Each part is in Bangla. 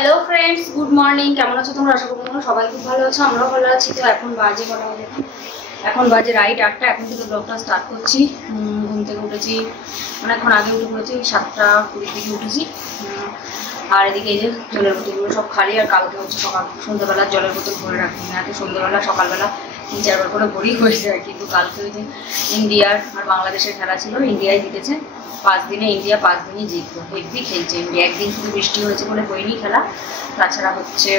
Hello friends, good morning. কেমন আছো তোমরা? আশা করি তোমরা সবাই খুব ভালো আছো, আমরাও ভালো আছি। তো এখন বাজে কটা বাজে? এখন বাজে রাইট 8টা। এখন থেকে ব্লগটা স্টার্ট করছি। ঘুম থেকে উঠেছি অনেকক্ষণ আগে উঠে পড়েছি, 7টা 20 দিকে উঠেছি। আর এদিকে এই যে জলের বোতলগুলো সব খালি। আর কালকে হচ্ছে সকাল সন্ধ্যাবেলা জলের বোতল ভরে রাখি না, তো সন্ধ্যাবেলা সকালবেলা 3-4 বার করে ভরেই হয়ে যায়। কিন্তু কালকে ওই যে ইন্ডিয়ার আর বাংলাদেশের খেলা ছিল, ইন্ডিয়ায় জিতেছে। 5 দিনে ইন্ডিয়া 5 দিনই জিতলো। হেভি খেলছে ইন্ডিয়া। একদিন শুধু বৃষ্টি হয়েছে বলে হয়নি খেলা, তাছাড়া হচ্ছে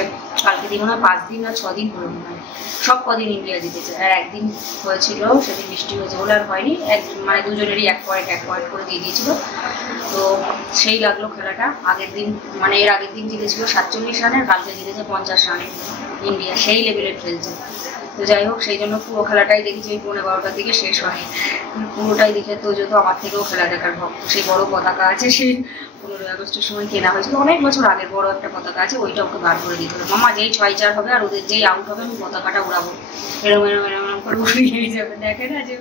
কালকে দিন মনে হয় 5 দিন আর 6 দিন করে মনে হয় সব কদিন ইন্ডিয়া জিতেছে। আর একদিন হয়েছিল, সেদিন বৃষ্টি হয়েছে বলে আর হয়নি। মানে দুজনেরই 1 পয়েন্ট করে দিয়ে দিয়েছিল। তো সেই লাগলো খেলাটা। আগের দিন মানে এর আগের দিন জিতেছিল 47 রানে, আর কালকে জিতেছে 50 রানে। ইন্ডিয়া সেই লেভেলের খেলছে। তো যাই হোক, সেই জন্য পুরো খেলাটাই দেখেছি। ওই 11:30টার দিকে শেষ হয়, পুরোটাই দেখে। তো যেহেতু আমার থেকেও খেলা দেখার ভক্ত, সেই বড় পতাকা আছে, সেই 15ই আগস্টের সময় কেনা হয়েছিল অনেক বছর আগের বড় একটা পতাকা আছে, ওইটা ওকে বার করে দিতে হবে। মামা যেই 6-4 হবে আর ওদের যেই আউট হবে আমি পতাকাটা উড়াবো, এরম করে উড়িয়ে যাবে। দেখে না যে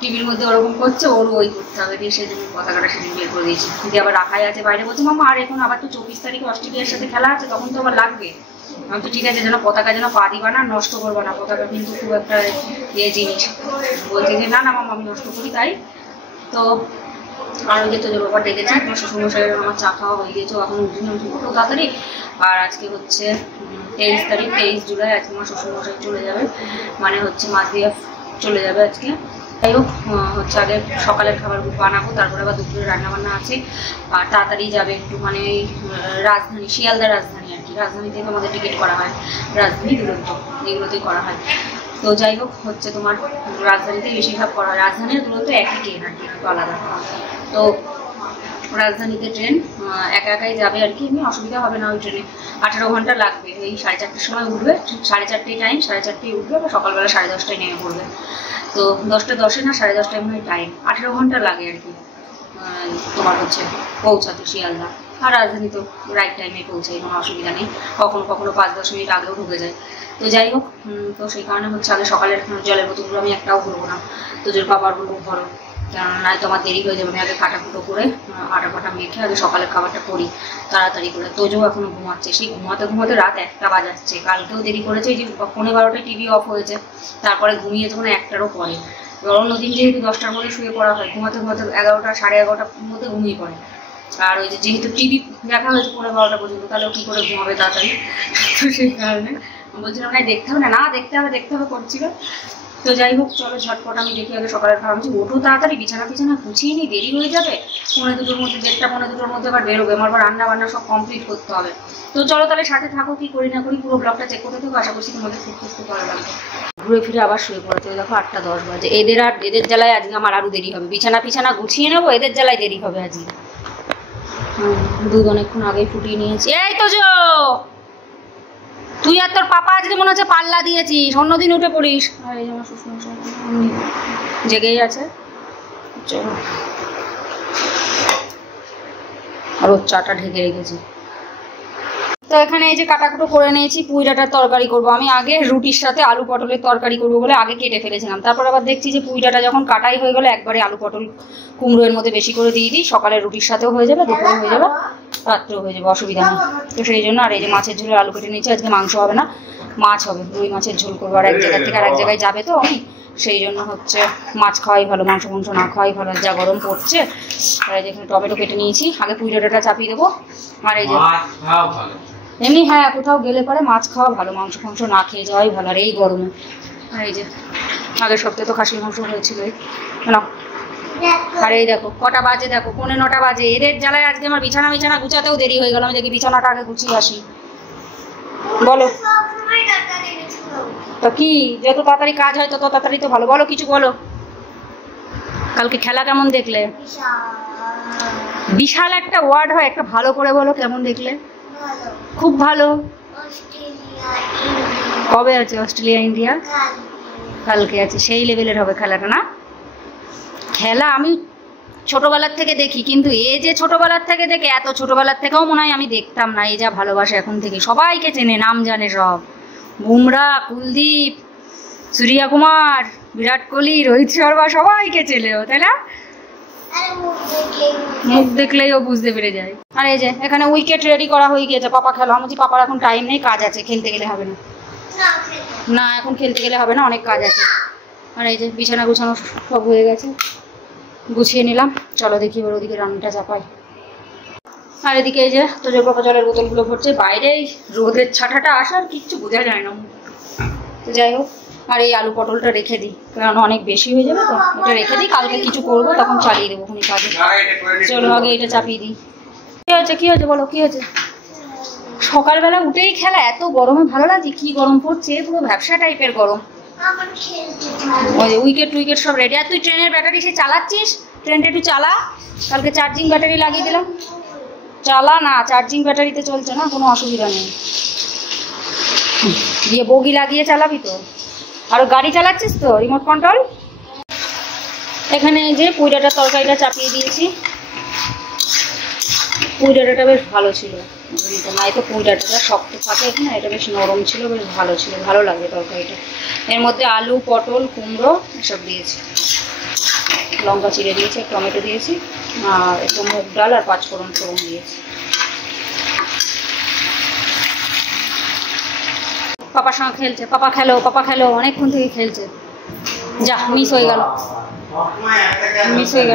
টিভির মধ্যে ওরকম করছে, ওরও ওই করতে হবে। দিয়ে সেই জন্য পতাকাটা সেদিন বের করে দিয়েছি। যদি আবার রাখাই আছে বাইরে, বলছে মামা আর এখন আবার তো 24 তারিখে অস্ট্রেলিয়ার সাথে খেলা আছে, তখন তো আবার লাগবে। আমি তো ঠিক আছে, যেন পতাকা যেন পা দিবা না, নষ্ট করবা না। পতাকা কিন্তু খুব একটা জিনিস। বলছে যে না না মামা আমি নষ্ট করি। তাই তো আর ওই যে তোদের বাবা ডেকেছে, আমার শ্বশুরমশাইয়ের আমার চা খাওয়া হয়ে গেছে, এখন উঠে খুব তাড়াতাড়ি। আর আজকে হচ্ছে 23 তারিখ, 23 জুলাই। আজকে আমার শ্বশুরমশাই চলে যাবে, মানে হচ্ছে মাঝদিয়া চলে যাবে আজকে। যাই হোক, হচ্ছে আগে সকালের খাবার বানাবো, তারপরে আবার দুপুরে রান্নাবান্না আছে। আর তাড়াতাড়ি যাবে একটু, মানে এই রাজধানী, শিয়ালদা রাজধানী আর কি। রাজধানী থেকে আমাদের টিকিট করা হয়, রাজধানী দুরন্ত এগুলোতেই করা হয়। তো যাই হোক, হচ্ছে তোমার রাজধানীতেই বেশিরভাগ করা হয়। রাজধানীর দুরন্ত একই ট্রেন আর কি, একটু আলাদা। তো রাজধানীতে ট্রেন একাই যাবে আর কি, এমনি অসুবিধা হবে না। ওই ট্রেনে 18 ঘন্টা লাগবে। এই 4:30টার সময় উঠবে, 4:30টায় টাইম, 4:30টায় উঠবে, বা সকালবেলা 10:30টায় নেমে পড়বে। তো 10:10 না 10:30টায় মনে হয় টাইম। 18 ঘন্টা লাগে আর কি তোমার হচ্ছে পৌঁছাতে শিয়ালদা। আর রাজধানী তো রাইট টাইমে পৌঁছায়, কোনো অসুবিধা নেই। কখনো কখনো 5-10 মিনিট আগেও ঢুকে যায়। তো যাই হোক, তো সেই কারণে হচ্ছে আগে সকালের জলের বোতলগুলো আমি একটাও ভরবো না। তোদের বাবার বলবো ভরো, কারণ নয় তোমার দেরি হয়ে যাবে। আমি আগে কাটাকুটো করে আটা ফাটা মেখে আগে সকালের খাবারটা করি তাড়াতাড়ি করে। তোজও এখনো ঘুমাচ্ছে, সেই ঘুমাতে রাত 1টা বাজাচ্ছে। কালকেও দেরি করেছে, এই যে 11:15টায় টিভি অফ হয়েছে, তারপরে ঘুমিয়েছে মানে 1টারও পরে। অন্যদিন যেহেতু 10টার মধ্যে শুয়ে পড়া হয়, ঘুমাতে 11টা 11:30টার মধ্যে ঘুমিয়ে পড়ে। আর ওই যে যেহেতু টিভি দেখা হয়েছে 11:30টা পর্যন্ত, তাহলে কী করে ঘুমাবে তাড়াতাড়ি? তো সেই কারণে বলছিলাম না দেখতে হবে না, দেখতে হবে করছিল। তো যাই হোক, চলো ঝটপট আমি দেখি আগে সকালের খাওয়া। বলছি ওঠো তাড়াতাড়ি, বিছানা গুছিয়ে নিই, দেরি হয়ে যাবে। 1:45-র মধ্যে, 1:30-1:45-র মধ্যে আবার বেরোবে। আমার আবার রান্না বান্না সব কমপ্লিট করতে হবে। তো চলো তাহলে সাথে থাকো, কি করি না করি পুরো ব্লগটা চেক করতে থাকো। আশা করছি তোমাদের খুব ভালো লাগবে। ঘুরে ফিরে আবার শুয়ে পড়েছে, দেখো 8টা 10 বাজে। এদের জ্বালায় আজকে আমার আরও দেরি হবে। বিছানা গুছিয়ে নেবো, এদের জ্বালায় দেরি হবে আজকে। দুধ অনেকক্ষণ আগেই ফুটিয়ে নিয়েছি। এই তো তুই আর তোর পাপা আজকে মনে হচ্ছে পাল্লা দিয়েছিস, অন্যদিন উঠে পড়িস। আর এই আমার শ্বশুরমশাই জেগেই আছে। চলো, আর ওর চাটা ঢেকে রেখেছি। তো এখানে এই যে কাটাকুটো করে নিয়েছি, পুঁই ডাঁটার তরকারি করবো। আমি আগে রুটির সাথে আলু পটলের তরকারি করবো বলে আগে কেটে ফেলেছিলাম। তারপর আবার দেখছি যে পুঁই ডাঁটা যখন কাটাই হয়ে গেলো, একবারে আলু পটল কুমড়ো এর মধ্যে বেশি করে দিয়ে দিই। সকালে রুটির সাথেও হয়ে যাবে, দুপুরে হয়ে যাবে, রাত্রেও হয়ে যাবে, অসুবিধা নেই। তো সেই জন্য। আর এই যে মাছের ঝোলের আলু কেটে নিয়েছি। আজকে মাংস হবে না, মাছ হবে। রুই মাছের ঝোল করবো। আর এক জায়গা থেকে আর এক জায়গায় যাবে তো আমি, সেই জন্য হচ্ছে মাছ খাওয়াই ভালো, মাংস না খাওয়াই ভালো, যা গরম পড়ছে। আর এই যে এখানে টমেটো কেটে নিয়েছি, আগে পুঁই ডাঁটাটা চাপিয়ে দেবো। আর এই যে এমনি হ্যাঁ, কোথাও গেলে পরে মাছ খাওয়া ভালো, মাংস না খেয়ে যাওয়াই ভালো। আর এই গরমে। আর এই যে আগের সপ্তাহে তো খাসির মাংস হয়েছিল না। আর এই দেখো কটা বাজে, দেখো 9:15 বাজে। এদের জ্বালায় আজকে আমার বিছানা গুছাতেও দেরি হয়ে গেল। আমি দেখি বিছানাটা আগে গুছিয়ে আসি। বলো তো কি, যত তাড়াতাড়ি কাজ হয় তত তাড়াতাড়ি তো ভালো। বলো কিছু বলো। কালকে খেলা কেমন দেখলে? বিশাল একটা ওয়ার্ড হয়, একটা ভালো করে বলো, কেমন দেখলে? খুব ভালো। কবে আছে অস্ট্রেলিয়া ইন্ডিয়া? কালকে আছে। সেই লেভেলের হবে খেলাটা না? খেলা আমি ছোটবেলার থেকে দেখি, কিন্তু এ যে ছোটবেলার থেকে দেখে, এত ছোটবেলার থেকেও মনে হয় আমি দেখতাম না। এই যা ভালোবাসা এখন থেকে, সবাইকে চেনে, নাম জানে সব। বুমরা, কুলদীপ, সূর্যকুমার, বিরাট কোহলি, রোহিত শর্মা, সবাইকে চেনে ও, তাই না? মুখ দেখলেই ও বুঝতে পেরে যায়। আর এই যে এখানে উইকেট রেডি করা হয়ে গিয়েছে, পাপা খেলো। আমি বলছি পাপার এখন টাইম নেই, কাজ আছে, খেলতে গেলে হবে না। না এখন খেলতে গেলে হবে না, অনেক কাজ আছে। আর এই যে বিছানা গুছানো সব হয়ে গেছে, গুছিয়ে নিলাম। চলো দেখি এবার ওদিকে রান্নাটা চাপাই। আর এদিকে এই যে তোজোর পাপা জলের বোতলগুলো ভরছে। বাইরে রোদের ছাটাটা আসার কিচ্ছু বোঝা যায় না, তো যাই হোক। আর এই আলু পটলটা রেখে দিই, কারণ অনেক বেশি হয়ে যাবে, তো এটা রেখে দিই, কালকে কিছু করবো তখন চালিয়ে দেবো কোনো কাজে। চলো আগে এটা চাপিয়ে দিই। কি হয়েছে বলো, কি হয়েছে? সকালবেলা উঠেই খেলা, এত গরমে ভালো লাগছে। কি গরম পড়ছে, পুরো ব্যবসা টাইপের গরম। ওই যে উইকেট সব রেডি। আর তুই ট্রেনের ব্যাটারি সে চালাচ্ছিস, ট্রেনটা একটু চালা। কালকে চার্জিং ব্যাটারি লাগিয়ে দিলাম, চালা না, চার্জিং ব্যাটারিতে চলছে না, কোনো অসুবিধা নেই। দিয়ে বগি লাগিয়ে চালাবি তো। আর গাড়ি চালাচ্ছিস তো, রিমোট কন্ট্রোল। এখানে যে পুঁই ডাঁটার তরকারিটা চাপিয়ে দিয়েছি। পুঁই ডাঁটাটা বেশ ভালো ছিল, না তো পুঁই ডাঁটাটা শক্ত থাকে এখানে, এটা বেশ নরম ছিল, বেশ ভালো ছিল, ভালো লাগে তরকারিটা। এর মধ্যে আলু পটল কুমড়ো এসব দিয়েছি, লঙ্কা চিড়ে দিয়েছি, টমেটো দিয়েছি, আর একটু মুগ ডাল আর পাঁচফোড়ন দিয়েছি। পাপার সঙ্গে খেলছে, পাপা খেলো, অনেকক্ষণ থেকে খেলছে। যা মিস হয়ে গেল।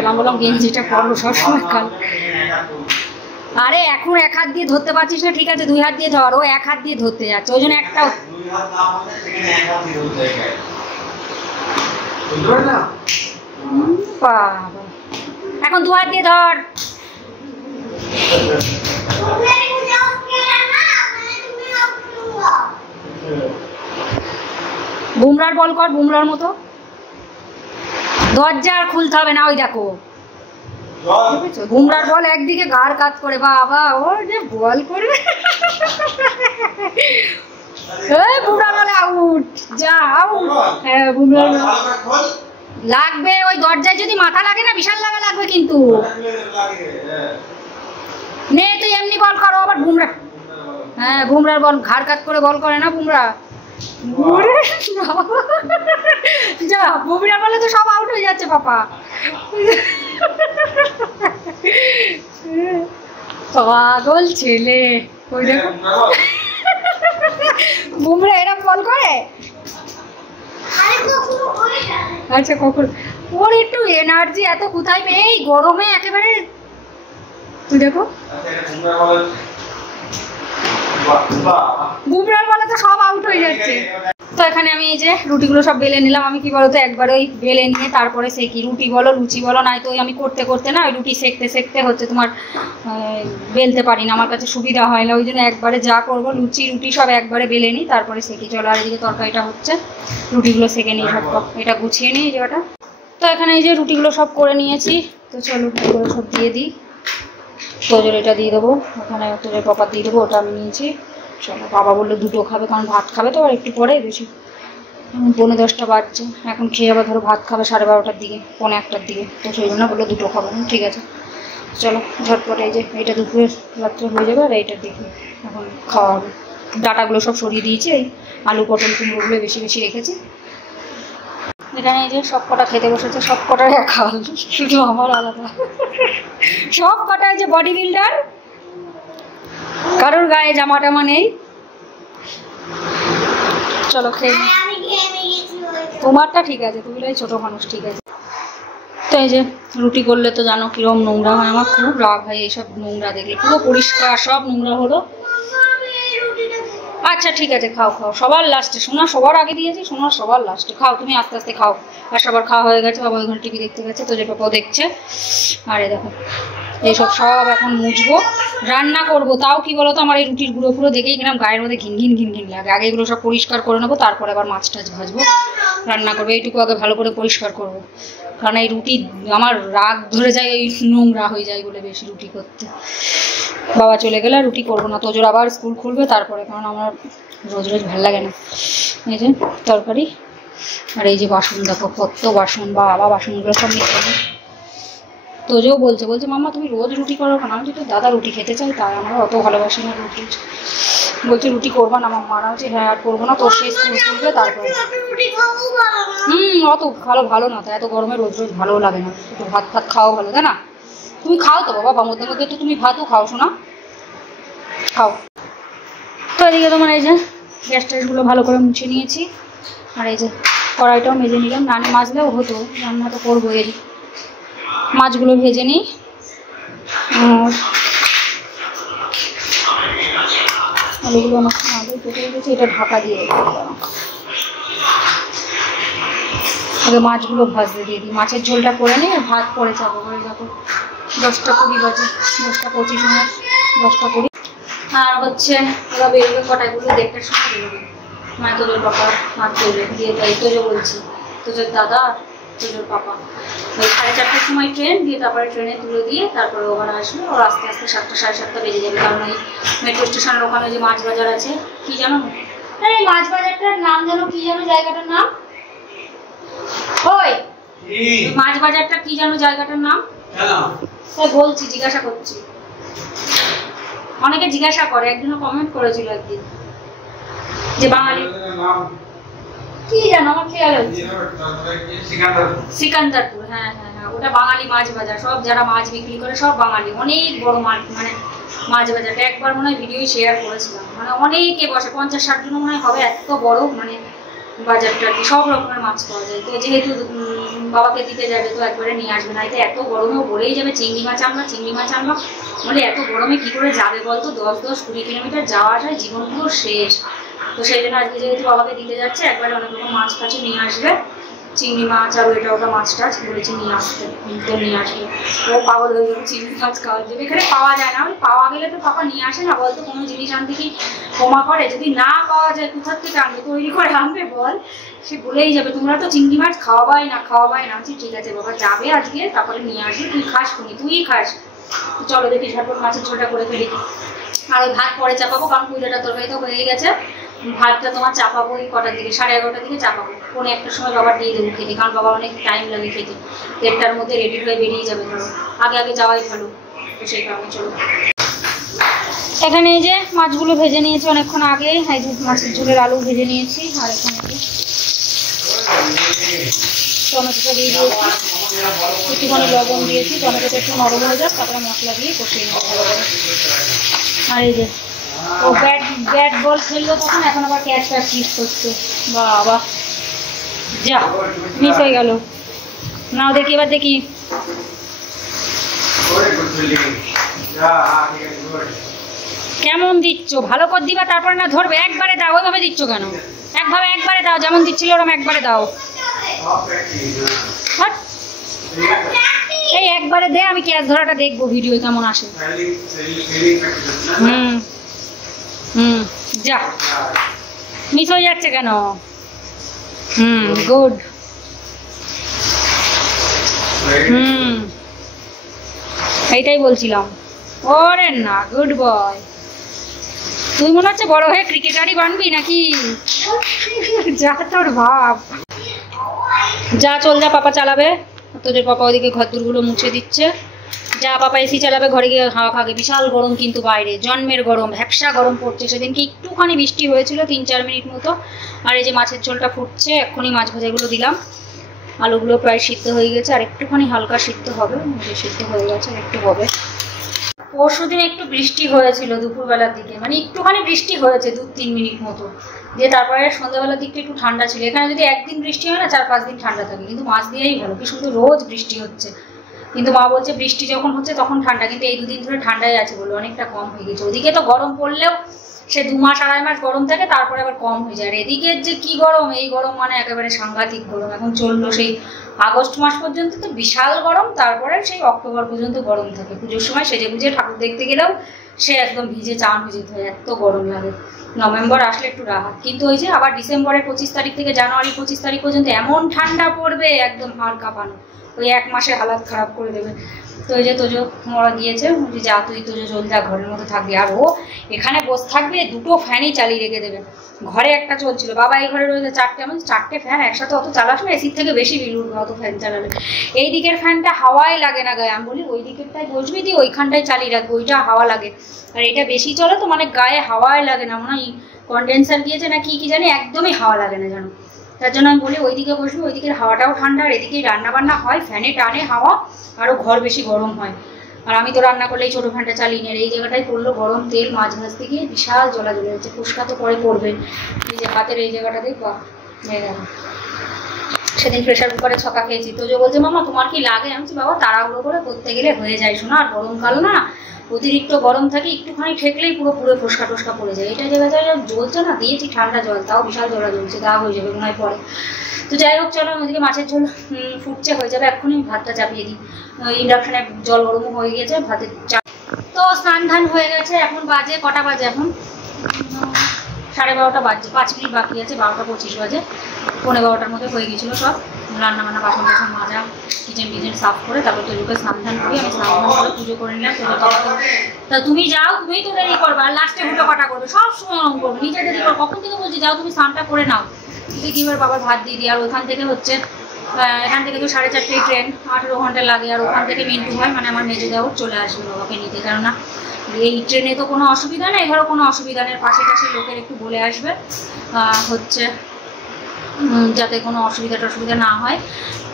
আমি বললাম গেঞ্জিটা পরো, সবসময় কাল। আরে এখন এক হাত দিয়ে ধরতে পারছিস না, ঠিক আছে 2 হাত দিয়ে ধর। ও 1 হাত দিয়ে ধরতে যাচ্ছে, ওই জন্য একটা। এখন 2 হাত দিয়ে ধর। বুমরার বল কর, বুমরার মতো। দরজা আর খুলতে হবে না, ওই দেখো বুমরার বল একদিকে ঘাড় কাত করে। বাবা ওর যে বল করবে, বুমরার বলে আউট, যা আউট। হ্যাঁ বুমরার লাগবে, ওই দরজায় যদি মাথা লাগে না বিশাল লাগবে কিন্তু। নে তুই এমনি বল করো। আবার বুমরা, হ্যাঁ বুমরার বল ঘাড় কাত করে বল করে না বুমরা। যা বুমরার বলে তো সব আউট হয়ে যাচ্ছে পাপা। পাগল ছেলে, ওই দেখো বুমরা এরকম বল করে। আচ্ছা কখন ওর একটু এনার্জি এত কোথায় পেয়ে, এই গরমে একেবারে। তুই দেখো বুমরার বলে তো সব আউট হয়ে যাচ্ছে। তো এখানে আমি এই যে রুটিগুলো সব বেলে নিলাম। আমি কি বলতো একবার ওই বেলে নিয়ে তারপরে সেকি, রুটি বলো লুচি বলো, নাই তো আমি করতে না ওই রুটি সেকতে হচ্ছে তোমার বেলতে পারি না, আমার কাছে সুবিধা হয় না, ওই জন্য একবারে যা করবো রুটি সব একবারে বেলে নিই তারপরে সেকি। চলো আর এদিকে তরকারিটা হচ্ছে, রুটিগুলো সেকে নিই সব, এটা গুছিয়ে নিই এই জায়গাটা। তো এখানে এই যে রুটিগুলো সব করে নিয়েছি, তো চলো রুটিগুলো সব দিয়ে দিই। তোজোর এটা দিয়ে দেবো, ওখানে তোজোর পাপা দিয়ে দেবো, ওটা আমি নিয়েছি। চলো বাবা বললো 2টো খাবে, কারণ ভাত খাবে তো আর একটু পরে, বেশি 9:45 বাজছে, এখন খেয়ে আবার ধরো ভাত খাবে 12:30টার দিকে, 1:45টার দিকে, তো সেই জন্য বললো 2টো খাবো। ঠিক আছে চলো ঝটপট। এই যে এইটা দুপুরের রাত্রে হয়ে যাবে, আর এইটার দিকে এখন খাওয়া হবে। ডাটাগুলো সব সরিয়ে দিয়েছি, এই আলু পটল কুমড়োগুলো বেশি রেখেছি। এখানে এই যে সব কটা খেতে বসেছে, সব কটাই খাল, শুধু আমার আলাদা। সব কটা যে বডি বিল্ডার, কারোর গায়ে জামা টামা নেই। চলো খেয়ে, তোমারটা ঠিক আছে, তুমি ছোট মানুষ, ঠিক আছে। তো এই যে রুটি করলে তো জানো কিরম নোংরা হয়, আমার খুব রাগ হয় এইসব নোংরা দেখলে। পুরো পরিষ্কার, সব নোংরা হলো। আচ্ছা ঠিক আছে খাও, সবার লাস্টে, সোনা সবার আগে দিয়েছি, সোনা সবার লাস্টে খাও, তুমি আস্তে আস্তে খাও। আর সবার খাওয়া হয়ে গেছে, বাবা ওইখানে টিভি দেখতে গেছে, তো যে পাপাও দেখছে। আর এই দেখো এইসব সব এখন মুছবো, রান্না করবো। তাও কি বলতো আমার এই রুটির গুঁড়ো ফুড়ো দেখেই কিরম গায়ের মধ্যে ঘিন লাগে। আগে এগুলো সব পরিষ্কার করে নেবো, তারপরে আবার মাছ টাছ ভাজবো, রান্না করবো। এইটুকু আগে ভালো করে পরিষ্কার করবো, কারণ এই রুটি আমার রাগ ধরে যায়, এই নোংরা হয়ে যায় বলে বেশি রুটি করতে। বাবা চলে গেলে রুটি করবো না, তোজোর আবার স্কুল খুলবে তারপরে, কারণ আমার রোজ ভালো লাগে না। এই যে তরকারি, আর এই যে বাসন দেখো কত বাসন, বাবা বাসনগুলো সব নিয়ে তোজেও বলছে মাম্মা তুমি রোজ রুটি করো কেন? আমি তো দাদা রুটি খেতে চাই, তাই আমরা অত ভালোবাসি না রুটি। বলছে রুটি করবা না মাম্মা? না হচ্ছে হ্যাঁ আর করবো না, তোর সেই স্কুল খুলবে তারপরে। অত ভালো না, তাই এত গরমে রোজ রোজ ভালোও লাগে না। একটু ভাত খাও ভালো, তাই না? তুমি খাও তো বাবা, মধ্যে মধ্যে তো তুমি ভাতও খাও শোনা, খাও। তো এদিকে তোমার এই যে গ্যাস ট্যাসগুলো ভালো করে মুছে নিয়েছি, আর এই যে কড়াইটাও মেজে নিলাম। নানে মাজলেও হতো, রান্না তো করবো। এর মাছগুলো ভেজে নিই। আলুগুলো অনেকক্ষণ আগে কেটে রেখেছি, এটা ঢাকা দিয়ে রেখে আগে মাছগুলো ভাজতে দিয়ে দিই। মাছের ঝোলটা করে নিই, ভাত পরে চাপা করে যাবো। 10টা 20 বাজে, 10টা 25 মিনিট, 10টা 20। আর হচ্ছে ওরা বেরোবে কটাগুলো 1:30টার সময় বেরোবে। মানে তোজোর পাপা আর তোজো দিয়ে তাই তোজো বলছি, তোজোর দাদা আর তোজোর পাপা। ওই 4:30টার সময় ট্রেন দিয়ে, তারপরে ট্রেনে তুলে দিয়ে তারপরে ওখানে আসবে। ওর আস্তে আস্তে 7টা 7:30 বেজে যাবে, কারণ ওই মেট্রো স্টেশনের ওখানে যে মাছ বাজার আছে, কি জানো এই মাছ বাজারটার নাম জানো? কি জানো জায়গাটার নাম? ওই মাছ বাজারটা কি জানো জায়গাটার নাম? বলছি, জিজ্ঞাসা করছি, অনেকে জিজ্ঞাসা করে। একদিনও কমেন্ট করেছিল একদিন যে বাঙালি কি জানো, আমার খেয়াল হচ্ছে সিকান্দারপুর। হ্যাঁ হ্যাঁ হ্যাঁ, ওটা বাঙালি মাছ বাজার। সব যারা মাছ বিক্রি করে সব বাঙালি। অনেক বড় মাছ, মানে মাছ বাজারটা একবার মনে হয় ভিডিও শেয়ার করেছিলাম। মানে অনেকে বসে, 50-60 জন মনে হয় হবে, এত বড় মানে বাজারটা। সব রকমের মাছ পাওয়া যায়। তো যেহেতু বাবাকে দিতে যাবে তো একবারে নিয়ে আসবে না। এত গরমেও বলেই যাবে চিংড়ি মাছ আনবা। বলে এত গরমে কি করে যাবে বলতো? 10-20 কিলোমিটার যাওয়া আসায় জীবন পুরো শেষ। তো সেই জন্য আজকে যেহেতু বাবাকে দিতে যাচ্ছে, একবারে অনেক রকম মাছ কাছে নিয়ে আসবে। চিংড়ি মাছ আর ওটা মাছ টাছ বলেছি নিয়ে আসতে, তো নিয়ে আসবে। ও পাগল হয়ে যাবে চিংড়ি মাছ খাওয়ার জন্য। এখানে পাওয়া যায় না, পাওয়া গেলে তো পাপা নিয়ে আসে না বলতো? কোনো জিনিস আনতে কি কমা করে? যদি না পাওয়া যায় কোথার থেকে আনবে? তৈরি করে আনবে বল? সে বলেই যাবে তোমরা তো চিংড়ি মাছ খাওয়াবাই না। ঠিক আছে বাবা, যাবে আজকে, তারপরে নিয়ে আসবে। তুই খাস শুনি, তুই খাস। চলো দেখি ঝটপট মাছের ঝোলটা করে ফেলি। আর ওই ভাত পরে চাপাবো, কারণ 20টার তরকারি তো হয়ে গেছে। ভাতটা তোমার চাপাবো ওই কটার দিকে, 11:30টার দিকে চাপাবো। 1:45টার সময় বাবা দিয়ে দেবো খেতে, কারণ বাবা অনেক টাইম লাগে খেতে। 1:30টার মধ্যে রেডি হয়ে বেরিয়ে যাবে। ধরো আগে যাওয়াই ভালো, তো সেই কারণে চলো। এখানে এই যে মাছগুলো ভেজে নিয়েছি অনেকক্ষণ আগে। এই যে মাছের ঝোলের আলু ভেজে নিয়েছি। আর এখানে টমেটোটা দিয়ে দিয়েছি, একটুখানি লবণ দিয়েছি। টমেটোটা একটু নরম হয়ে যাক, তারপরে মশলা দিয়ে কষিয়ে নেবো ভালো করে। আর এই যে ও ব্যাট বল খেললো তখন, এখন আবার ক্যাচটা মিস করছে। বাবা যা মিস হয়ে গেল। নাও দেখি, এবার দেখি। কেমন দিচ্ছ? ভালো করে দিবা, তারপরে না ধরবে। একবারে দাও, ওইভাবে দিচ্ছ কেন? একবারে দাও, যেমন দিচ্ছিল ওরকম একবারে দাও। এই একবারে দে, আমি ক্যাচ ধরাটা দেখবো ভিডিও কেমন আসে। যা মিস হয়ে যাচ্ছে কেন? গুড। এইটাই বলছিলাম। ওরে না, গুড বয়। তুই মনে হচ্ছে বড় হয়ে ক্রিকেটারই বানবি নাকি? যা তোর ভাব, যা চল যা, পাপা চালাবে। তোদের পাপা ওদিকে ঘরদুরগুলো মুছে দিচ্ছে। যা পাপা এসি চালাবে, ঘরে গিয়ে হাওয়া খাবে। বিশাল গরম কিন্তু বাইরে, জন্মের গরম, ভ্যাপসা গরম পড়ছে। সেদিনকে একটুখানি বৃষ্টি হয়েছিল 3-4 মিনিট মতো। আর এই যে মাছের ঝোলটা ফুটছে, এক্ষুনি মাছ ভাজাগুলো দিলাম। আলুগুলো প্রায় সিদ্ধ হয়ে গেছে, আর একটুখানি হালকা সিদ্ধ হবে। সিদ্ধ হয়ে গেছে, একটু হবে। পরশুদিন একটু বৃষ্টি হয়েছিল দুপুরবেলার দিকে, মানে একটুখানি বৃষ্টি হয়েছে 2-3 মিনিট মতো। দিয়ে তারপরে সন্ধ্যাবেলার দিকটা একটু ঠান্ডা ছিল। এখানে যদি একদিন বৃষ্টি হয় না, 4-5 দিন ঠান্ডা থাকে। কিন্তু মাছ দিয়েই ভালো, কি শুধু রোজ বৃষ্টি হচ্ছে। কিন্তু মা বলছে বৃষ্টি যখন হচ্ছে তখন ঠান্ডা, কিন্তু এই 2 দিন ধরে ঠান্ডাই আছে বলে অনেকটা কম হয়ে গেছে। ওদিকে তো গরম পড়লেও সে 2 মাস 2.5 মাস গরম থাকে, তারপরে আবার কম হয়ে যায়। আর এদিকের যে কি গরম, এই গরম মানে একেবারে সাংঘাতিক গরম। এখন চললো সেই আগস্ট মাস পর্যন্ত তো বিশাল গরম, তারপরে সেই অক্টোবর পর্যন্ত গরম থাকে। পুজোর সময় সেজে গুজে ঠাকুর দেখতে গেলেও সে একদম ভিজে চান হয়ে যেতে হয়, এত গরম লাগে। নভেম্বর আসলে একটু রাহাত, কিন্তু ওই যে আবার ডিসেম্বরের 25 তারিখ থেকে জানুয়ারি 25 তারিখ পর্যন্ত এমন ঠান্ডা পড়বে, একদম হাড় কাঁপানো। ওই 1 মাসে হালাত খারাপ করে দেবে। তো ওই যে তোজো ওরা গিয়েছে, যা তুই তোজো চল যা, ঘরের মধ্যে থাকবি। আর ও এখানে বসে থাকবে, দুটো ফ্যানই চালিয়ে রেখে দেবে। ঘরে একটা চলছিল, বাবা এই ঘরে রয়েছে চারটে, আমি 4টে ফ্যান একসাথে অত চালাস না, এসির থেকে বেশি বিল উঠবে অত ফ্যান চালালে। এই দিকের ফ্যানটা হাওয়াই লাগে না গায়ে। আমি বলি ওই দিকেরটাই বসবি, দিয়ে ওইখানটাই চালিয়ে রাখবি, ওইটা হাওয়া লাগে। আর এটা বেশি চলে তো মানে গায়ে হাওয়াই লাগে না, মনে হয় কন্ডেন্সার গিয়েছে না কি জানি, একদমই হাওয়া লাগে না জানো। তার জন্য আমি বলি ওইদিকে বসবি, ওইদিকের হাওয়াটাও ঠান্ডা, আর এদিকেই রান্না বান্না হয়, ফ্যানে টানে হাওয়া, আরও ঘর বেশি গরম হয়। আর আমি তো রান্না করলে এই ছোটো ফ্যানটা চালিয়ে নিই। আর এই জায়গাটায় পড়লো গরম তেল, মাছ ভাজতে গিয়ে বিশাল জ্বলা জ্বলে যাচ্ছে, ফুসকা তো পরে পড়বে। এই যে হাতের এই জায়গাটা দেখবা, সেদিন প্রেশার কুকারে ছকা খেয়েছি। তো যে বলছে মামা তোমার কি লাগে? আমি বলছি বাবা তাড়াহুড়ো করে করতে গেলে হয়ে যায় শোনা, আর গরমকাল না, অতিরিক্ত গরম থাকে, একটুখানি ঠেকলেই পুরো ফোসকা টোসকা পড়ে যায়। এটা জায়গায় জ্বলছে না, দিয়েছি ঠান্ডা জল, তাও বিশাল জ্বলা জ্বলছে, গা হয়ে যাবে মনে হয় পরে। তো যাই হোক চলো, ওইদিকে মাছের ঝোল ফুটছে, হয়ে যাবে এক্ষুনি। ভাতটা চাপিয়ে দিই, ইন্ডাকশানে জল গরমও হয়ে গিয়েছে, ভাতের চাপ। তো স্নান ধান হয়ে গেছে, এখন বাজে কটা বাজে? এখন 12:30 বাজছে, 5 মিনিট বাকি আছে, 12:25 বাজে। 11:15 মধ্যে হয়ে গেছিলো সব রান্না বান্না, বাসন টাসন মাজা, কিচেন টিচেন সাফ করে তারপর তোকে স্নান ধান করি। আমি স্নান ধান করে পুজো করে নিলাম। তা তুমি যাও, তুমি তো দেরি করবে, আর লাস্টে হুটো কাটা করবে, সব সময় অঙ্ক করবে, নিজে দেরি করবে। কখন থেকে বলছি যাও তুমি স্নানটা করে নাও, দেখি এবার বাবার ভাত দিয়ে দিই। আর ওখান থেকে হচ্ছে, এখান থেকে তো 4:30 ট্রেন, 18 ঘন্টা লাগে। আর ওখান থেকে মিন্টু হয় মানে আমার মেজো দেওর চলে আসবে বাবাকে নিতে, কেননা এই ট্রেনে তো কোনো অসুবিধা নেই, ধরো কোনো অসুবিধা নেই, পাশে পাশে লোকের একটু বলে আসবে হচ্ছে যাতে কোনো অসুবিধা না হয়।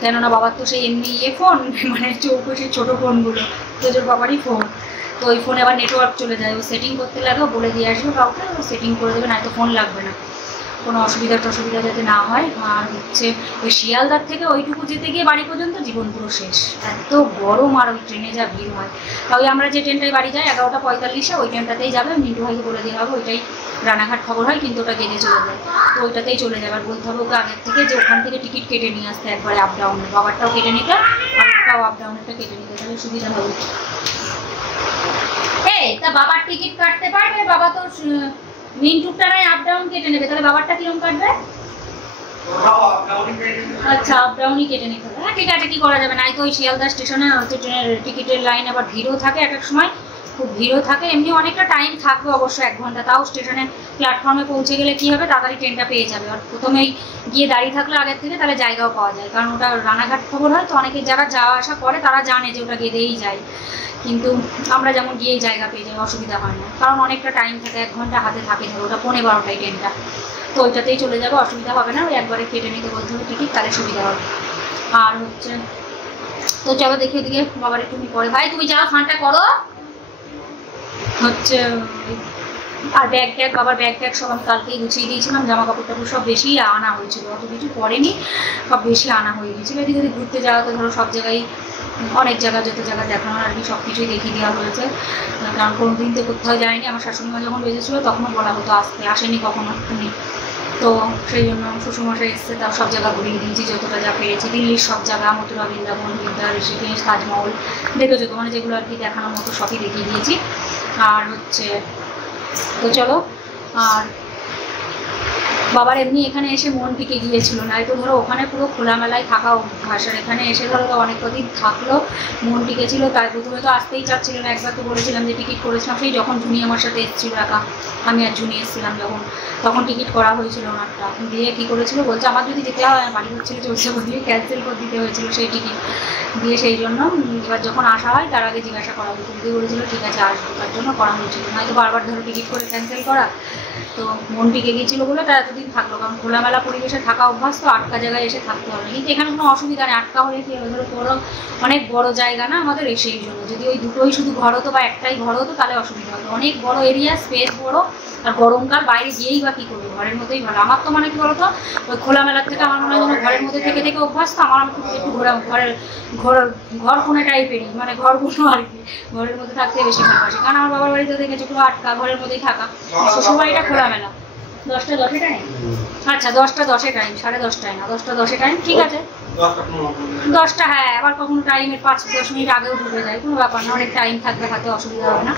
কেননা বাবার তো সেই এমনি ফোন, মানে চৌকসি ছোটো ফোনগুলো, তোজোর বাবারই ফোন, তো ওই ফোনে আবার নেটওয়ার্ক চলে যায়, ও সেটিং করতে লাগে, বলে দিয়ে আসবে কাউকে, ও সেটিং করে দেবে, নয়তো ফোন লাগবে না, কোনো অসুবিধা যাতে না হয়। আর হচ্ছে ওই শিয়ালদার থেকে ওইটুকু যেতে গিয়ে বাড়ি পর্যন্ত জীবন পুরো শেষ, এত গরম, আর ওই ট্রেনে যা ভিড় হয়। তাই আমরা যে ট্রেনটায় বাড়ি যাই 11:45, ওই ট্রেনটাতেই যাবে, মিন্টু ভাইকে বলে দেওয়া হবে, ওইটাই রানাঘাট খবর হয়, কিন্তু ওটা গেলে চলে যায়, তো ওইটাতেই চলে যাবে। আর বলতে হবে ওকে আগের থেকে যে ওখান থেকে টিকিট কেটে নিয়ে আসতে, একবারে আপ ডাউনের, বাবারটাও কেটে নিতে, আরেকটাও আপ ডাউনেরটা কেটে নিতে, তাহলে সুবিধা হবে। তা বাবার টিকিট কাটতে পারবে? বাবা তো মিন্টুরটা নয় আপ ডাউন কেটে নেবে, তাহলে বাবারটা কিরকম কাটবে? আচ্ছা, আপ ডাউনই কেটে নিতে হবে। হ্যাঁ ঠিক আছে, কি করা যাবে, নাই তো ওই শিয়ালদা স্টেশনে হচ্ছে ট্রেনের টিকিটের লাইন আবার ভিড়ও থাকে, এক এক সময় খুব ভিড়ও থাকে। এমনি অনেকটা টাইম থাকবে অবশ্য, 1 ঘন্টা, তাও স্টেশনে প্ল্যাটফর্মে পৌঁছে গেলে কি হবে, তাড়াতাড়ি ট্রেনটা পেয়ে যাবে। আর প্রথমেই গিয়ে দাঁড়িয়ে থাকলে আগের থেকে তাহলে জায়গাও পাওয়া যায়, কারণ ওটা রানাঘাট খবর হয়, তো অনেকে যারা যাওয়া আসা করে তারা জানে যে ওটা গেলেই যায়, কিন্তু আমরা যেমন গিয়েই জায়গা পেয়ে যাই, অসুবিধা হয় না, কারণ অনেকটা টাইম থাকে, 1 ঘন্টা হাতে থাকে, ধরো ওটা 12:15 ট্রেনটা, তো ওইটাতেই চলে যাবে, অসুবিধা হবে না। ওই একবারে কেটে নিতে বলতে হবে টিকিট, তাহলে সুবিধা হবে। আর হচ্ছে তো চলো দেখি ওদিকে বাবার একটু পরে, ভাই তুমি যাও স্নানটা করো হচ্ছে। আর ব্যাগ ট্যাগ, বাবার ব্যাগ ট্যাগ সব আমি কালকেই গুছিয়ে দিয়েছিলাম, জামা কাপড় টাপড় সব বেশি আনা হয়েছিল, অত কিছু পরেনি, সব বেশি আনা হয়ে গেছিলো। এদিকে ঘুরতে যাওয়া তো ধরো সব জায়গায়, অনেক জায়গা যত জায়গা দেখানোর আর কি সব কিছুই দেখিয়ে দেওয়া হয়েছে, কারণ কোনো দিন তো কোথাও যায়নি। আমার শাশুড়িমা যখন বেঁচেছিলো তখনও বলা হতো আসেনি কখনো উনি, তো সেই জন্য শ্বশুরমশাই এসছে, তাও সব জায়গা ঘুরিয়ে দিয়েছি যতটা যা পেরেছি। দিল্লির সব জায়গা, মথুরা, বৃন্দাবন, বিদ্যা, ঋষিকেশ, তাজমহল, দেখেছো তো, মানে যেগুলো আর কি দেখানোর মতো সবই দেখিয়ে দিয়েছি। আর হচ্ছে তো চলো, আর বাবার এমনি এখানে এসে মন টিকে গিয়েছিল, না তো ধরো ওখানে পুরো খোলামেলায় থাকা অভ্যাস, আর এখানে এসে ধরো তো অনেক কদিন থাকলো, মন টিকেছিল। তাই প্রথমে তো আসতেই চাচ্ছিল না, একবার তো বলেছিলাম যে টিকিট করেছিলাম, সেই যখন জুনি আমার সাথে এসেছিলো একা, আমি আর জুনি এসেছিলাম যখন, তখন টিকিট করা হয়েছিল ওনারটা, দিয়ে কী করেছিল বলছে আমার যদি যেতে হয়, বাড়ি হচ্ছিল চলছে বলে ক্যান্সেল করে দিতে হয়েছিল সেই টিকিট দিয়ে, সেই জন্য এবার যখন আসা হয় তার আগে জিজ্ঞাসা করা হয়েছিল, দিয়ে বলেছিল ঠিক আছে আসবো, তার জন্য করা হয়েছিল, নয়তো বারবার ধরো টিকিট করে ক্যান্সেল করা। তো মন টিকে গিয়েছিলো বলে তারা এতদিন থাকলো, কারণ খোলামেলা পরিবেশে থাকা অভ্যাস, তো আটকা জায়গায় এসে থাকতে হবে। কিন্তু এখানে কোনো অসুবিধা নেই, আটকা হলে কি হবে, ধরো বড়ো অনেক বড় জায়গা না আমাদের, সেই জন্য যদি ওই দুটোই শুধু ঘর হতো বা একটাই ঘর হতো তাহলে অসুবিধা হতো, অনেক বড় এরিয়া, স্পেস বড়, আর গরমকাল বাইরে গিয়েই বা কী করবো, ঘরের মধ্যেই ভালো। আমার তো মানে কি বলতো, ওই খোলামেলার থেকে আমার মনে হয় যেন ঘরের মধ্যে থেকে থেকে অভ্যাস, তো আমার একটু ঘর কোনে টাইপেরই, মানে ঘরগুলো আর কি ঘরের মধ্যে থাকতে বেশি ভালোবাসি, কারণ আমার বাবার বাড়িতে দেখেছি পুরো আটকা, ঘরের মধ্যেই থাকা, শ্বশুরবাড়িটা খোলামেলা। 10টা 10-এ টাইম, আচ্ছা 10টা 10-এ টাইম, 10:30টায় না, 10টা 10-এ টাইম, ঠিক আছে 10টা, হ্যাঁ আবার কখনো টাইমের 5-10 মিনিট আগেও ঢুকে যায়, কোনো ব্যাপার না, অনেক টাইম থাকবে হাতে, অসুবিধা হবে না।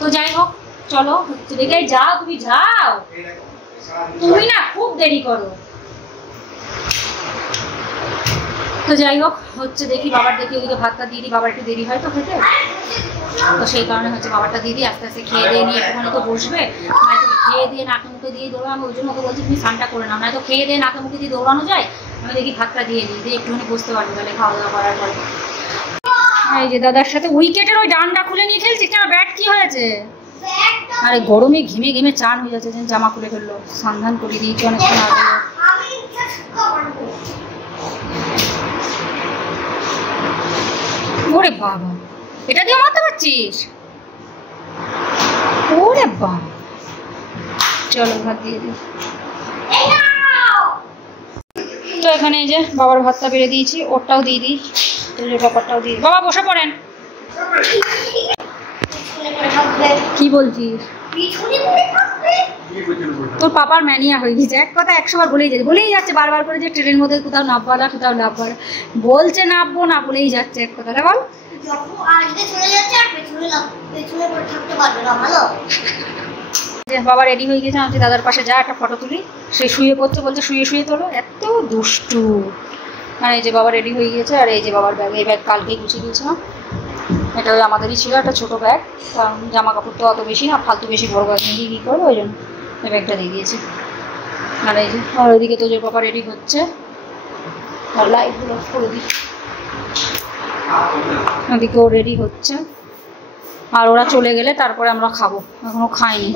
তো যাই হোক চলো, দেখে যাও, তুমি যাও, তুমি না খুব দেরি করো। তো যাই হোক হচ্ছে দেখি বাবার দেখি ওদিকে ভাতটা দিয়ে দিই, বাবার একটু দেরি হয় তো খেতে, তো সেই কারণে হচ্ছে বাবারটা দিয়ে দিই, আস্তে আস্তে খেয়ে দিয়ে নিয়ে একটুখানি তো বসবে, নয়তো খেয়ে দিয়ে নাকে মুখে দিয়ে দৌড়ানো, ওই জন্য ওকে বলছি তুমি স্নানটা করে নাও, নয়তো খেয়ে দিয়ে নাকে মুখে দিয়ে দৌড়ানো যায়, আমি দেখি ভাতটা দিয়ে দিই, দিয়ে একটুখানি বসতে পারবো তাহলে খাওয়া দাওয়া করার পরে। এই যে দাদার সাথে উইকেটের ওই ডান্ডা খুলে নিয়ে খেলছি, কেন ব্যাট কি হয়েছে? আরে গরমে ঘেমে ঘেমে চান হয়ে যাচ্ছে, জামা খুলে ফেললো, সন্ধান করে দিয়েছি অনেকক্ষণ আগে। ওরে বাবা, এটা দিয়ে মারতে পারছিস? ওরে বাবা, চলো ভাত দিয়ে দিই। তো এখানে এই যে বাবার ভাতটা বেড়ে দিয়েছি, ওরটাও দিয়ে দিই, ব্যাপারটাও দিয়ে দিই। বাবা বসে পড়েন। কি বলছিস? তোর পাপার ম্যানিয়া হয়ে গেছে, এক কথা 100 বার বলেই যাচ্ছে বারবার করে যে ট্রেনের মধ্যে কোথাও নামবো না, কোথাও নামবো না, বলছে নামবো না বলেই যাচ্ছে এক কথাটা। বল বাবা রেডি হয়ে গেছে, আমি দাদার পাশে যা একটা ফটো তুলি, সে শুয়ে পড়ছে, বলছে শুয়ে শুয়ে তোলো, এত দুষ্টু। আর এই যে বাবা রেডি হয়ে গেছে, আর এই যে বাবার ব্যাগ, এই ব্যাগ কালকেই গুছিয়ে দিয়েছিলাম, এটা ওই আমাদেরই ছিল একটা ছোটো ব্যাগ, কারণ জামা কাপড় তো অত বেশি না, ফালতু বেশি বড় ব্যাগ নিয়ে কী করবো, ওই জন্য এই ব্যাগটা দিয়ে দিয়েছি। আর এই যে আর ওইদিকে তো যে বাবা রেডি হচ্ছে, আর লাইটগুলো করে দিই, ওদিকে ও রেডি হচ্ছে, আর ওরা চলে গেলে তারপরে আমরা খাবো, এখনো খাইনি।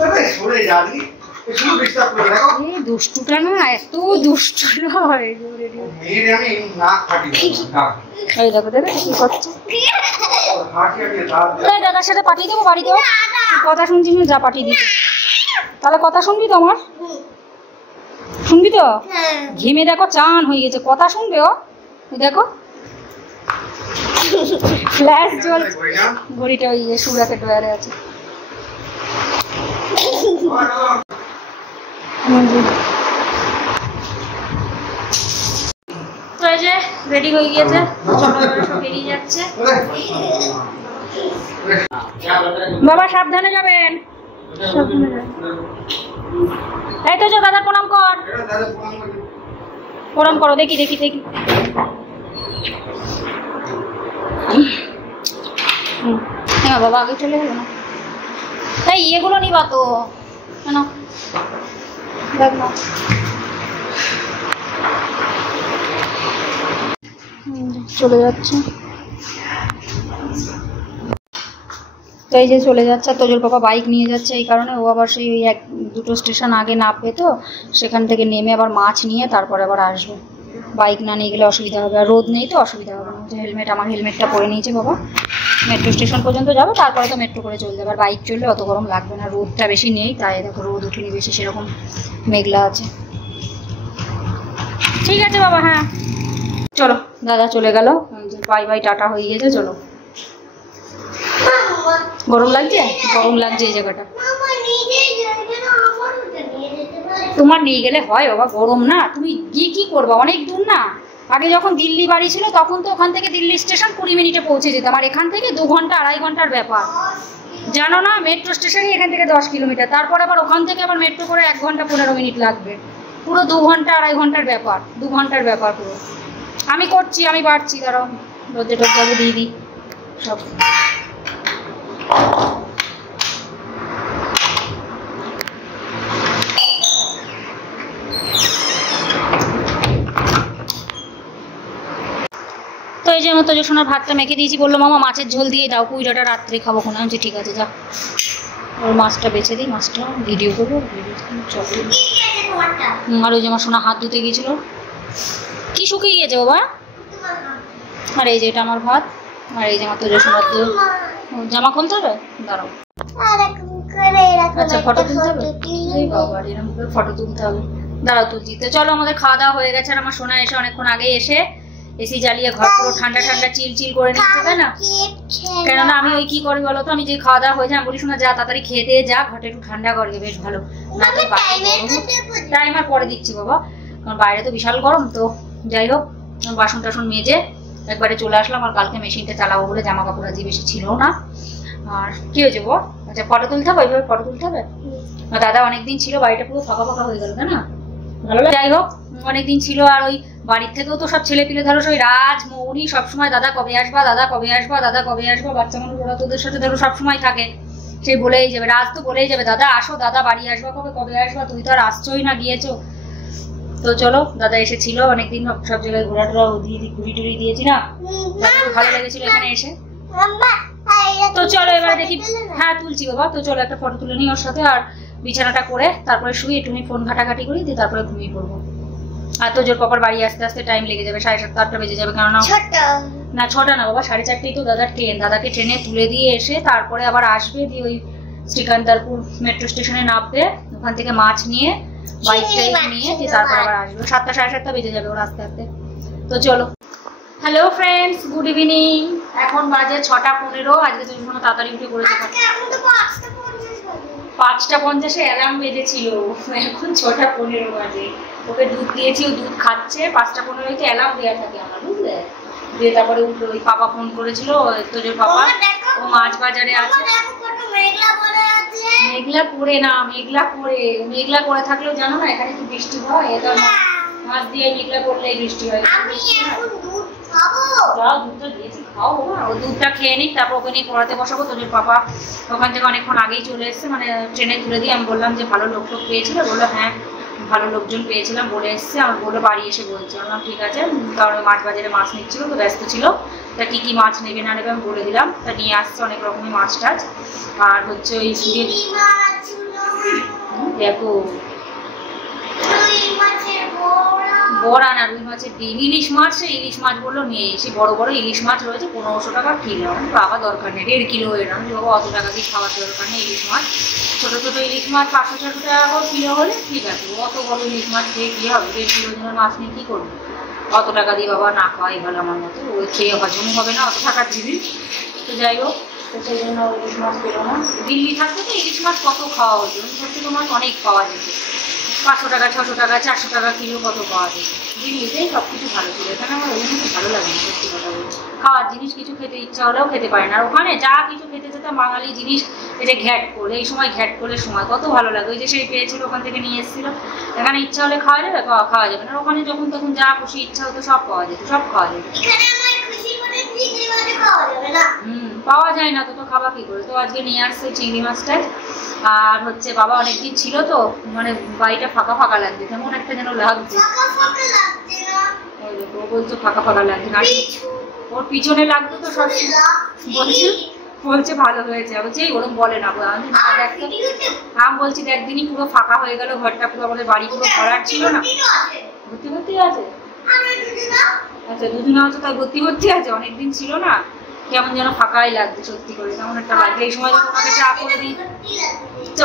দুষ্টুটা না এত দুষ্ট নয়, এই দেখো দেখো কি করছে। দাদার সাথে পাঠিয়ে দেবো বাড়িতেও, কথা শুনছিস না, যা পাঠিয়ে দিচ্ছি। তাহলে কথা শুনবি তো আমার? শুনবি তো? ঘেমে দেখো চান হয়ে গেছে, কথা শুনবে ও, দেখো ফ্ল্যাশ জ্বলছে, ঘড়িটা ওই সুরাকে ডয়ারে আছে। তো এই যে রেডি হয়ে গিয়েছে, সব বেরিয়ে যাচ্ছে। বাবা সাবধানে যাবেন, এই তো দাদার প্রণাম কর, প্রণাম করো, দেখি দেখি দেখি। হ্যাঁ বাবা আগে চলে গেল না, তাই এগুলো নিবা তো কেন, দেখ না চলে যাচ্ছে। তো এই যে চলে যাচ্ছে, তোজোর পাপা বাইক নিয়ে যাচ্ছে, এই কারণে ও আবার সেই ওই 1-2 স্টেশন আগে নামবে, তো সেখান থেকে নেমে আবার মাছ নিয়ে তারপরে আবার আসবে। বাইক না নিয়ে গেলে অসুবিধা হবে, আর রোদ নেই তো অসুবিধা হবে না। হেলমেট, আমার হেলমেটটা পরে নিয়েছে বাবা, মেট্রো স্টেশন পর্যন্ত যাবে, তারপরে তো মেট্রো করে চলে যাবে, আর বাইক চললে অত গরম লাগবে না, রোদটা বেশি নেই, তাই দেখো রোদ উঠেনি বেশি, সেরকম মেঘলা আছে। ঠিক আছে বাবা, হ্যাঁ চলো, দাদা চলে গেল, বাই বাই টাটা হয়ে গেছে, চলো। গরম লাগছে? গরম লাগছে এই জায়গাটা, তোমার নিয়ে গেলে হয় বাবা, গরম না, তুমি গিয়ে কি করবা, অনেক দূর না। আগে যখন দিল্লি বাড়ি ছিল তখন তো ওখান থেকে দিল্লি স্টেশন 20 মিনিটে পৌঁছে যেতাম, আর এখান থেকে 2 ঘন্টা 2.5 ঘন্টার ব্যাপার, জানো না? মেট্রো স্টেশনই এখান থেকে 10 কিলোমিটার, তারপর আবার ওখান থেকে আবার মেট্রো করে 1 ঘন্টা 15 মিনিট লাগবে, পুরো 2 ঘন্টা 2.5 ঘন্টার ব্যাপার, 2 ঘন্টার ব্যাপার পুরো। আমি করছি, আমি পারছি, দাঁড়াও রোদে টোকটাকে দিয়ে দিই সব। তো এই যে আমার তোজো সোনার ভাতটা মেখে দিয়েছি, বললো মামা মাছের ঝোল দিয়ে দাও, কুইডাটা রাত্রে খাবো কোনো, আমি ঠিক আছে যা, ওর মাছটা বেছে দিই, মাছটা ভিডিও করবো, আর ওই যে আমার সোনা হাত ধুতে গিয়েছিল, কি শুকিয়ে গিয়েছে বাবা। আর এই যে এটা আমার ভাত, আর এই যে আমার তোজো সোনার জামা খুলতে হবে, দাঁড়াও আচ্ছা ফটো তুলতে হবে, ফটো তুলতে হবে, দাঁড়াও তুলছি। তো চলো আমাদের খাওয়া দাওয়া হয়ে গেছে, আর আমার সোনা এসে অনেকক্ষণ আগে এসে এসি জ্বালিয়ে ঘর পুরো ঠান্ডা ঠান্ডা চিল চিল করে নিচ্ছে, তাই না? কেননা আমি ওই কি করি বলো তো, আমি যে খাওয়া দাওয়া হয়ে যায় আমি বলি শোনা যা তাড়াতাড়ি খেয়ে দিয়ে যা, ঘরটা একটু ঠান্ডা করবে বেশ ভালো, না তো টাইমার পরে দিচ্ছি বাবা, কারণ বাইরে তো বিশাল গরম। তো যাই হোক বাসন টাসন মেজে একবারে চলে আসলাম, আর কালকে মেশিনটা চালাবো বলে জামা কাপড় আজকে বেশি ছিল না। আর কি হয়েছে গো, আচ্ছা ফটো তুলতে হবে, ওইভাবে ফটো তুলতে হবে। দাদা অনেকদিন ছিল, বাড়িটা পুরো ফাঁকা ফাঁকা হয়ে গেল, তাই না? ভালো লাগে। যাই হোক অনেকদিন ছিল, আর ওই বাড়ির থেকেও তো সব ছেলে পিলে ধরো ওই রাজ মৌরি সবসময় দাদা কবে আসবা, দাদা কবে আসবা, দাদা কবে আসবা, বাচ্চা মানুষ ওরা তোদের সাথে ধরো সবসময় থাকে, সেই বলেই যাবে, রাজ তো বলেই যাবে দাদা আসো, দাদা বাড়ি আসবা কবে, কবে আসবা, তুই তো আর আসছোই না, গিয়েছো। তো চলো, দাদা এসেছিল অনেকদিন, সব জায়গায় ঘোরাটোরা ঘুরি টুরি দিয়েছি না, ভালো লেগেছিল এখানে এসে। তো চলো এবার দেখি, হ্যাঁ তুলছি বাবা, তো চলো একটা ফটো তুলে নিই ওর সাথে, আর বিছানাটা করে তারপরে শুয়ে একটুখানি ফোন ঘাটাঘাটি করি, দিয়ে তারপরে ঘুমিয়ে পড়বো। আর তো জোর পাপার বাড়ি আসতে আসতে টাইম লেগে যাবে, 7:30 8টা বেজে যাবে, কেননা না 6টা না বাবা, 4:30টাই তো দাদার ট্রেন, দাদাকে ট্রেনে তুলে দিয়ে এসে তারপরে আবার আসবে, দিয়ে ওই শ্রীকান্তারপুর মেট্রো স্টেশনে নামবে, ওখান থেকে মাছ নিয়ে বাইক টাইক নিয়ে দিয়ে তারপর আবার আসবে, 7টা 7:30 বেজে যাবে ওর আসতে আসতে। তো চলো, হ্যালো ফ্রেন্ডস, গুড ইভিনিং। এখন বাজে 6:15, আজকে তুমি কোনো তাড়াতাড়ি উঠে পড়েছো, 5:50 অ্যালার্ম বেজেছিল, এখন 6:15 বাজে। ওকে দুধ দিয়েছি, ও দুধ খাচ্ছে, 5:15 অ্যালার্ম দেওয়া থাকে আমার, বুঝলে। দিয়ে তারপরে উঠলো, ওই পাপা ফোন করেছিল, তো যে পাপা ও মাছ বাজারে আছে, মেঘলা করে না, মেঘলা করে থাকলেও জানো না এখানে কি বৃষ্টি হয়, এটা মাছ দিয়ে মেঘলা করলেই বৃষ্টি হয়। দুধটা দিয়েছি, খাও বাবা, ও দুধটা খেয়ে নিক, তারপর ওকে নিয়ে পড়াতে বসাবো। তোদের পাপা ওখান থেকে অনেকক্ষণ আগেই চলে এসছে, মানে ট্রেনে তুলে দিয়ে আমি বললাম যে ভালো লোক পেয়েছিল, বললো হ্যাঁ ভালো লোকজন পেয়েছিলাম বলে এসছে, আমার বললো বাড়ি এসে বলছে, বললাম ঠিক আছে, কারণ মাছ বাজারে মাছ নিচ্ছিল তো ব্যস্ত ছিল, তা কি কি মাছ নেবে না নেবে আমি বলে দিলাম, তা নিয়ে আসছে অনেক রকমের মাছ টাছ, আর হচ্ছে ওই দেখো বড়া না রুই মাছের ডিম, ইলিশ মাছ, সেই ইলিশ মাছ বললো নিয়ে এসে, বড় বড় ইলিশ মাছ রয়েছে 1500 টাকা কিলো, বাবা দরকার নেই, 1.5 কিলো এরকম, বাবা অত টাকা দিয়ে খাওয়ার দরকার নেই, ইলিশ মাছ ছোট ছোট ইলিশ মাছ 500-600 টাকা করে কিলো হলে ঠিক আছে, অত বড় ইলিশ মাছ খেয়ে কি হবে, 1.5 কিলো ওজনের মাছ নিয়ে কি করবো, অত টাকা দিয়ে বাবা না খাওয়াই ভালো আমার মতো, ওই খেয়ে হজম হবে না অত টাকার জিনিস। তো যাই হোক, তো সেই জন্য ইলিশ মাছ পেলো না, দিল্লি থাকতে তো ইলিশ মাছ কত খাওয়া হতো, সত্যি মাছ অনেক পাওয়া যেত, 500 টাকা 600 টাকা 400 টাকা কিলো কত পাওয়া যেত, দিল্লিতেই সব কিছু ভালো ছিল, এখানে আমার ওই মতো ভালো লাগে না, সত্যি কথা বলছি, খাওয়ার জিনিস কিছু খেতে ইচ্ছা হলেও খেতে পারে না, আর ওখানে যা কিছু খেতে যেতাম বাঙালি জিনিস, এই যে ঘ্যাট করে, এই সময় ঘ্যাট করলে সময় কত ভালো লাগে, ওই যে সেই পেয়েছিল ওখান থেকে নিয়ে এসেছিল, এখানে ইচ্ছা হলে খাওয়া যাবে, খাওয়া যাবে না, ওখানে যখন তখন যা খুশি ইচ্ছা হতো সব পাওয়া যেত, সব খাওয়া যেত, পাওয়া যায় না তো, তো খাওয়া কি করে, তো আজকে নিয়ে আসছে চিংড়ি মাছটাই, আর হচ্ছে বাবা অনেকদিন ছিল তো, মানে বাড়িটা ফাঁকা ফাঁকা লাগছে, কেমন একটা যেন লাগছে, ও বলছে ফাঁকা ফাঁকা লাগছে, ওর পিছনে লাগতো তো সব, বলছে ভালো হয়েছে, বলছে ওরকম বলে না, আমি বলছি একদিনই পুরো ফাঁকা হয়ে গেল ঘরটা, পুরো আমাদের বাড়ি পুরো ভরাট ছিল না, ভর্তি ভর্তি আছে, আচ্ছা দুদিন হচ্ছে তাই ভর্তি ভর্তি আছে, অনেকদিন ছিল না, কেমন যেন ফাঁকাই লাগছে সত্যি করে, তেমন একটা লাগছে, এই সময় যখন ওকে চা করে দিই,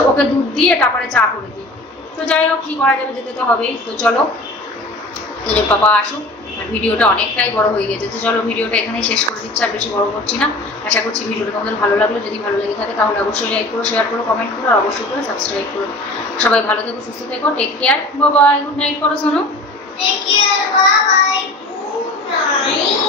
ওকে দুধ দিয়ে তারপরে চা করে দিই, তো যাই হোক কি করা যাবে, যেতে তো হবেই। তো চলো, তোদের পাপা আসুক, আর ভিডিওটা অনেকটাই বড় হয়ে গেছে, তো চলো ভিডিওটা এখানেই শেষ করে দিচ্ছি, আর বেশি বড় করছি না, আশা করছি ভিডিওটা তোমাদের ভালো লাগলো, যদি ভালো লেগে থাকে তাহলে অবশ্যই লাইক করো, শেয়ার করো, কমেন্ট করো, আর অবশ্যই করে সাবস্ক্রাইব করো। সবাই ভালো থেকো, সুস্থ থেকো, take care, bye bye, good night করো, শোনো, take care, bye bye, good night.